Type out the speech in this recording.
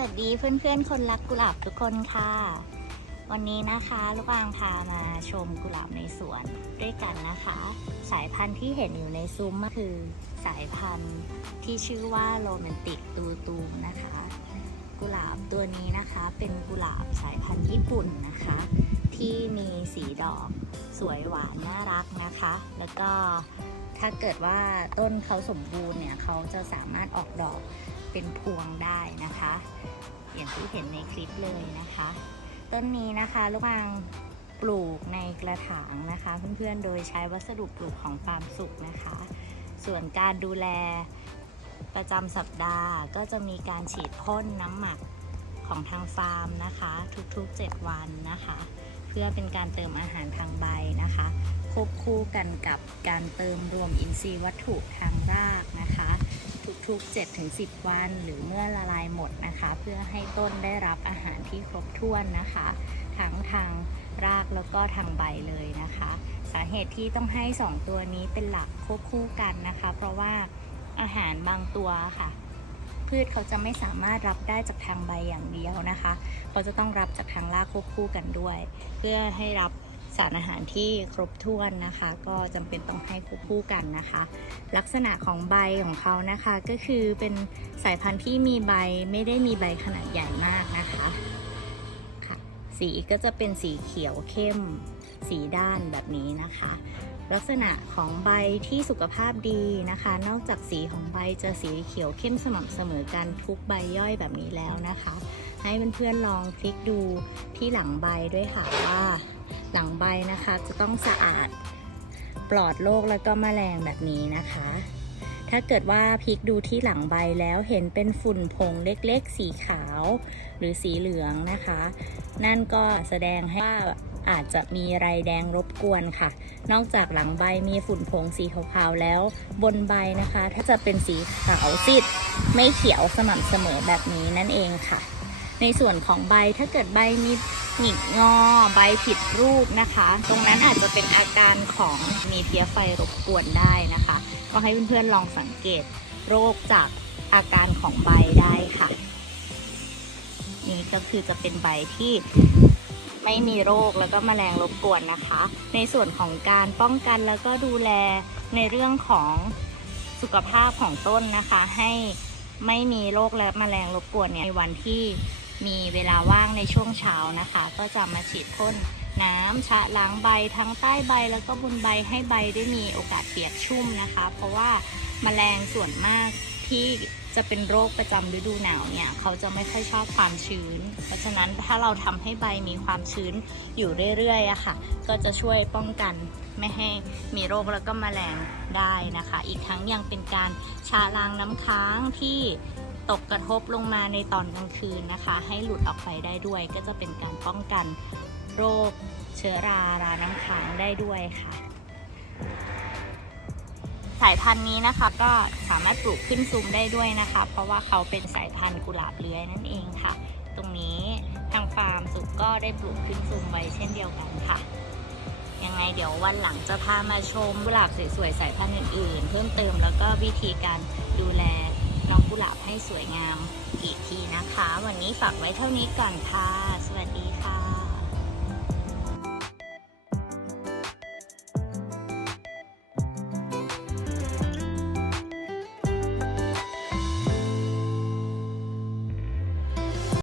วัสดีเพื่อนๆ คนรักกุหลาบทุกคนค่ะ วันนี้นะคะลูกวางพามาชมกุหลาบในสวนด้วยกันนะคะ สายพันธุ์ที่เห็นอยู่ในซุ้มก็คือสายพันธุ์ที่ชื่อว่าโรแมนติกตูตูมนะคะ กุหลาบตัวนี้นะคะเป็นกุหลาบสายพันธุ์ญี่ปุ่นนะคะ ที่มีสีดอกสวยหวานน่ารักนะคะ แล้วก็ถ้าเกิดว่าต้นเขาสมบูรณ์เนี่ยเขาจะสามารถออกดอกเป็นพวงได้นะคะ ที่เห็นในคลิปเลยนะคะ ต้นนี้นะคะลูกวางปลูกในกระถางนะคะเพื่อนๆ โดยใช้วัสดุปลูกของฟาร์มสุขนะคะ ส่วนการดูแลประจำสัปดาห์ก็จะมีการฉีดพ่นน้ำหมักของทางฟาร์มนะคะ ทุกๆ 7 วันนะคะ เพื่อเป็นการเติมอาหารทางใบนะคะ ควบคู่กันกับการเติมรวมอินทรีย์วัตถุทางรากนะคะ ทุกๆ 7-10 วันหรือเมื่อละลายหมดนะคะ เพื่อให้ต้นได้รับอาหารที่ครบถ้วนนะคะ ทั้งทางรากแล้วก็ทางใบเลยนะคะ สาเหตุที่ต้องให้ 2 ตัวนี้เป็นหลักควบคู่กันนะคะ เพราะว่าอาหารบางตัวค่ะ พืชเขาจะไม่สามารถรับได้จากทางใบอย่างเดียวนะคะเขาจะต้องรับจากทางรากควบคู่กันด้วย เพื่อให้รับ สารอาหารที่ครบถ้วนนะคะ ก็จำเป็นต้องให้ควบคู่กันนะคะ ลักษณะของใบของเขานะคะก็คือเป็นสายพันธุ์ที่มีใบไม่ได้มีใบขนาดใหญ่มากนะคะค่ะสีก็จะเป็นสีเขียวเข้ม สีด้านแบบนี้นะคะ ลักษณะของใบที่สุขภาพดีนะคะ นอกจากสีของใบจะสีเขียวเข้มสม่ำเสมอกันทุกใบย่อยแบบนี้แล้วนะคะ ให้เพื่อนๆลองพลิกดูที่หลังใบด้วยค่ะว่า หลังใบนะคะ จะต้องสะอาดปลอดโรคแล้วก็แมลงแบบนี้นะคะ ถ้าเกิดว่าพลิกดูที่หลังใบแล้วเห็นเป็นฝุ่นผงเล็กๆ สีขาวหรือสีเหลืองนะคะ นั่นก็แสดงให้ว่าอาจจะมีไรแดงรบกวนค่ะ นอกจากหลังใบมีฝุ่นผงสีขาวๆแล้ว บนใบนะคะ ถ้าจะเป็นสีขาวซีดไม่เขียวสม่ำเสมอแบบนี้นั่นเองค่ะ ในส่วนของใบถ้าเกิดใบมี หงิกงอใบผิดรูปนะคะ ตรงนั้นอาจจะเป็นอาการของมีเพี้ยไฟรบกวนได้นะคะ ก็ให้เพื่อนๆลองสังเกตโรคจากอาการของใบได้ค่ะ นี่ก็คือจะเป็นใบที่ไม่มีโรคแล้วก็แมลงรบกวนนะคะ ในส่วนของการป้องกันแล้วก็ดูแลในเรื่องของสุขภาพของต้นนะคะ ให้ไม่มีโรคและแมลงรบกวนเนี่ยในวันที่ มีเวลาว่างในช่วงเช้านะคะ ก็จะมาฉีดพ่นน้ำชะล้างใบทั้งใต้ใบแล้วก็บนใบให้ใบได้มีโอกาสเปียกชุ่มนะคะ เพราะว่าแมลงส่วนมากที่จะเป็นโรคประจำฤดูหนาวเนี่ย เขาจะไม่ค่อยชอบความชื้น เพราะฉะนั้นถ้าเราทำให้ใบมีความชื้นอยู่เรื่อยๆอะค่ะ ก็จะช่วยป้องกันไม่ให้มีโรคแล้วก็แมลงได้นะคะ อีกทั้งยังเป็นการชาล้างน้ำค้างที่ ตกกระทบลงมาในตอนกลางคืนนะคะ ให้หลุดออกไปได้ด้วย ก็จะเป็นการป้องกันโรคเชื้อราราน้ำค้างได้ด้วยค่ะ สายพันธุ์นี้นะคะก็สามารถปลูกขึ้นซุ้มได้ด้วยนะคะ เพราะว่าเขาเป็นสายพันธุ์กุหลาบเลื้อยนั่นเองค่ะ ตรงนี้ทางฟาร์มสุดก็ได้ปลูกขึ้นซุ้มไว้เช่นเดียวกันค่ะยังไงเดี๋ยววันหลังจะพามาชมกุหลาบสวยๆสายพันธุ์อื่นๆ เพิ่มเติมแล้วก็วิธีการดูแล น้องกุหลาบให้สวยงามอีกทีนะคะ วันนี้ฝากไว้เท่านี้ก่อนค่ะ สวัสดีค่ะ